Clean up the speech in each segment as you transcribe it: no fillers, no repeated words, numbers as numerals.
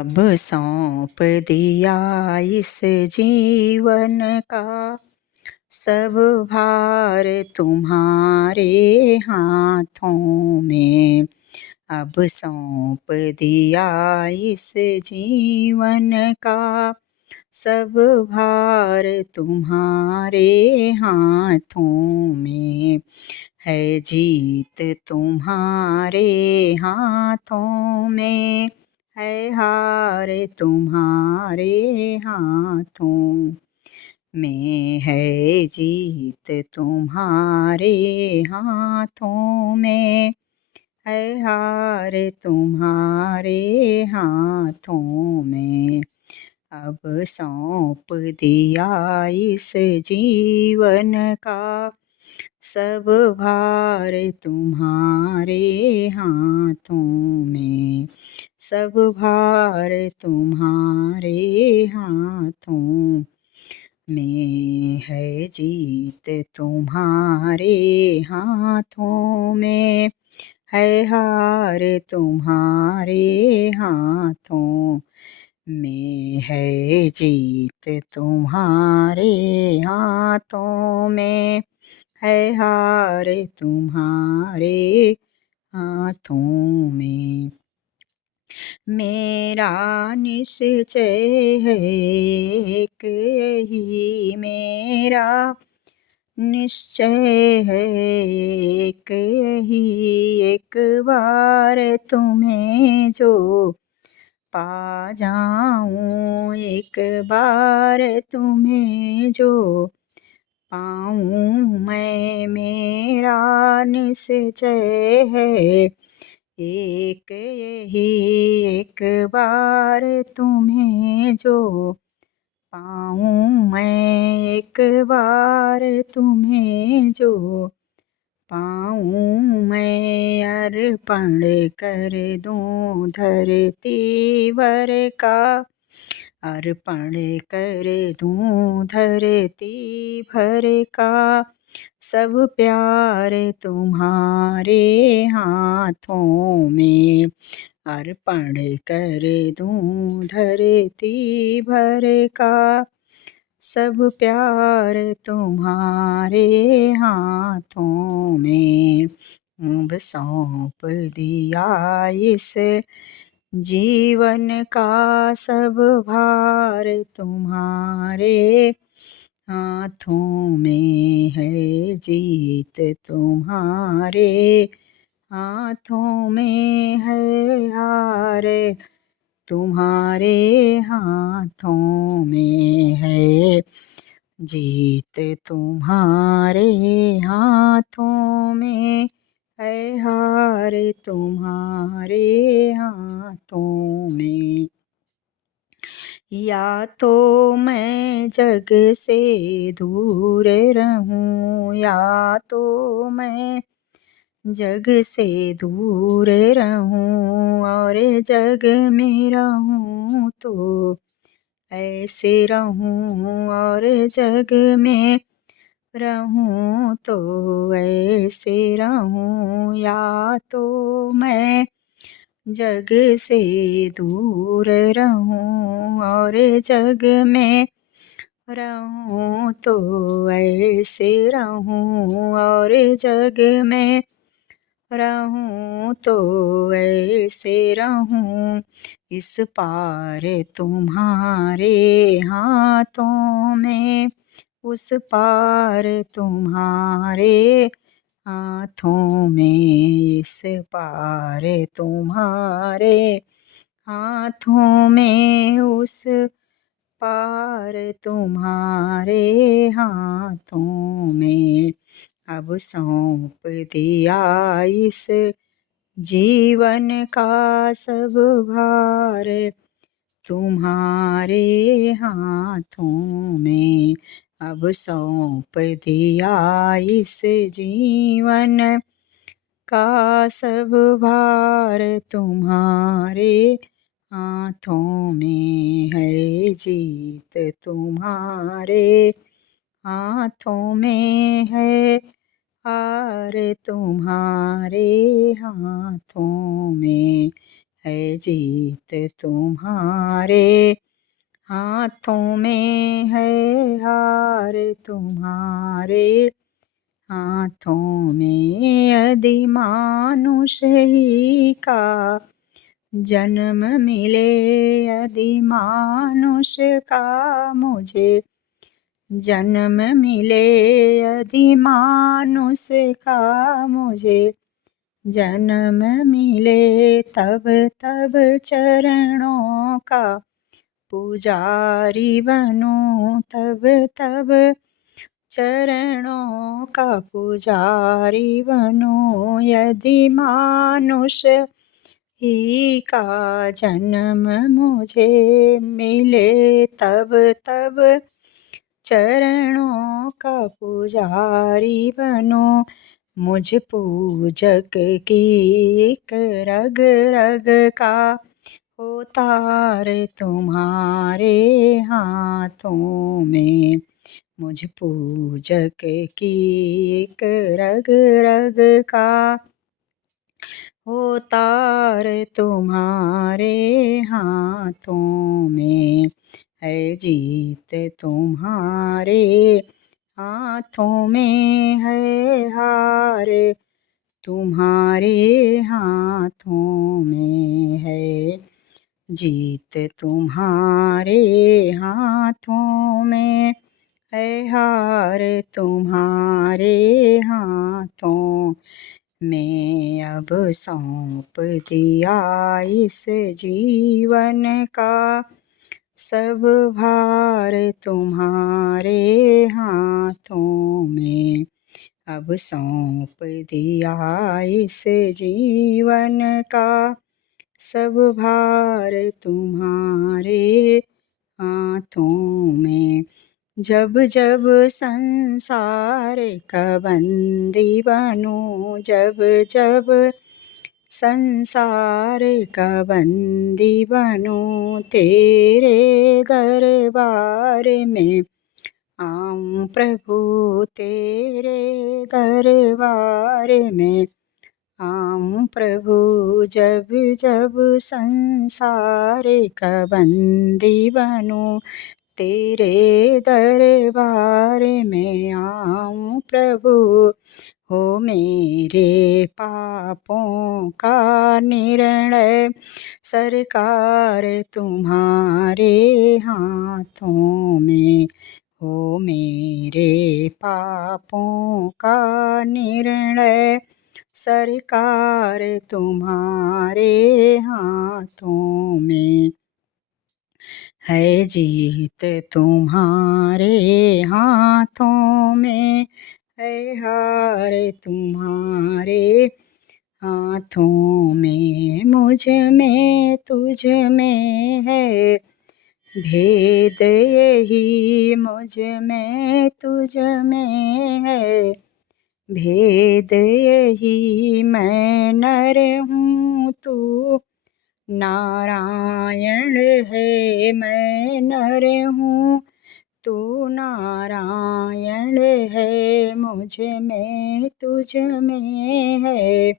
अब सौंप दिया इस जीवन का सब भार तुम्हारे हाथों में। अब सौंप दिया इस जीवन का सब भार तुम्हारे हाथों में। है जीत तुम्हारे हाथों में, है हार तुम्हारे हाथों में। है जीत तुम्हारे हाथों में, है हार तुम्हारे हाथों में। अब सौंप दिया इस जीवन का सब भार तुम्हारे हाथों में। सब भार तुम्हारे हाथों में। है जीत तुम्हारे हाथों में, है हार तुम्हारे हाथों में। है जीत तुम्हारे हाथों में, है हार तुम्हारे हाथों में। मेरा निश्चय है एक यही, मेरा निश्चय है एक यही, एक बार तुम्हें जो पा जाऊं, एक बार तुम्हें जो पाऊं मैं। मेरा निश्चय है एक यही, एक बार तुम्हें जो पाऊं मैं। एक बार तुम्हें जो पाऊं मैं। अर्पण कर दूं धरती भर का, अर्पण कर दूं धरती भर का सब प्यार तुम्हारे हाथों में। अर्पण कर दूं धरती भर का सब प्यार तुम्हारे हाथों में। अब सौंप दिया इस जीवन का सब भार तुम्हारे हाथों में। है जीत तुम्हारे हाथों में, है हार तुम्हारे हाथों में। है जीत तुम्हारे हाथों में, है हार तुम्हारे हाथों में। या तो मैं जग से दूर रहूं, या तो मैं जग से दूर रहूं और जग में रहूं तो ऐसे रहूं, और जग में रहूं तो ऐसे रहूं। या तो मैं जग से दूर रहूं और जग में रहूं तो ऐसे रहूं, और जग में रहूं तो ऐसे रहूं। इस पार तुम्हारे हाथों में, उस पार तुम्हारे हाथों में। इस पार तुम्हारे हाथों में, उस पार तुम्हारे हाथों में। अब सौंप दिया इस जीवन का सब भार तुम्हारे हाथों में। अब सौंप दिया इस जीवन का सब भार तुम्हारे हाथों में। है जीत तुम्हारे हाथों में, है हार तुम्हारे हाथों में। है जीत तुम्हारे हाथों में है हार तुम्हारे हाथों में। यदि मानुष ही का जन्म मिले, यदि मानुष का मुझे जन्म मिले, यदि मानुष का मुझे जन्म मिले, तब तब चरणों का पुजारी बनूं, तब तब चरणों का पुजारी बनूं। यदि मानुष ही का जन्म मुझे मिले, तब तब चरणों का पुजारी बनूं। मुझ पूजक की एक रग रग का हो तार तुम्हारे हाथों में। मुझ पूजक की एक रग रग का हो तार तुम्हारे हाथों में। है जीत तुम्हारे हाथों में, है हार तुम्हारे हाथों में। है जीत तुम्हारे हाथों में, है हार तुम्हारे हाथों में। अब सौंप दिया इस जीवन का सब भार तुम्हारे हाथों में। अब सौंप दिया इस जीवन का सब भार तुम्हारे हाथों में। जब जब संसार का बंदी बनूं, जब जब संसार का बंदी बनूं, तेरे दरबार में आऊं प्रभु, तेरे दरबार में आऊं प्रभु। जब जब संसार का बंदी बनूं, तेरे दरबार में आऊं प्रभु। हो मेरे पापों का निर्णय सरकार तुम्हारे हाथों में। हो मेरे पापों का निर्णय सरकार तुम्हारे हाथों में। है जीत तुम्हारे हाथों में, है हार तुम्हारे हाथों में। मुझ में तुझ में है भेद यही, मुझ में तुझ में है भेद यही। मैं नर हूँ तू नारायण है, मैं नर हूँ तू नारायण है। मुझ में तुझ में है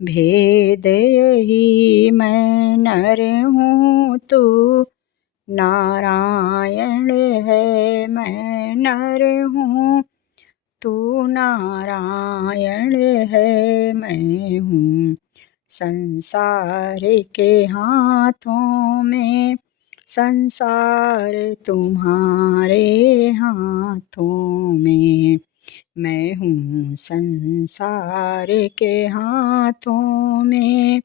भेद यही। मैं नर हूँ तू नारायण है, मैं नर हूँ तू नारायण है। मैं हूँ संसार के हाथों में, संसार तुम्हारे हाथों में। मैं हूँ संसार के हाथों में,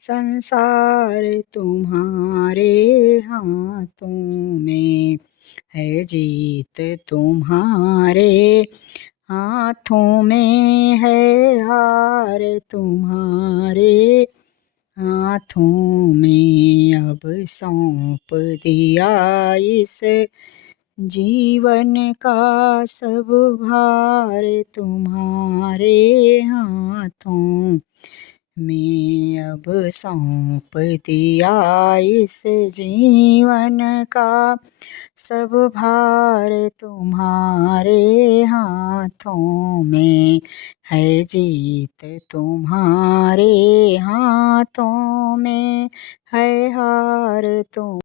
संसार तुम्हारे हाथों में। है जीत तुम्हारे हाथों में, है हार तुम्हारे हाथों में। अब सौंप दिया इस जीवन का सब भार तुम्हारे हाथों मैं अब सौंप दिया इस जीवन का सब भार तुम्हारे हाथों में है, जीत तुम्हारे हाथों में है, हार तुम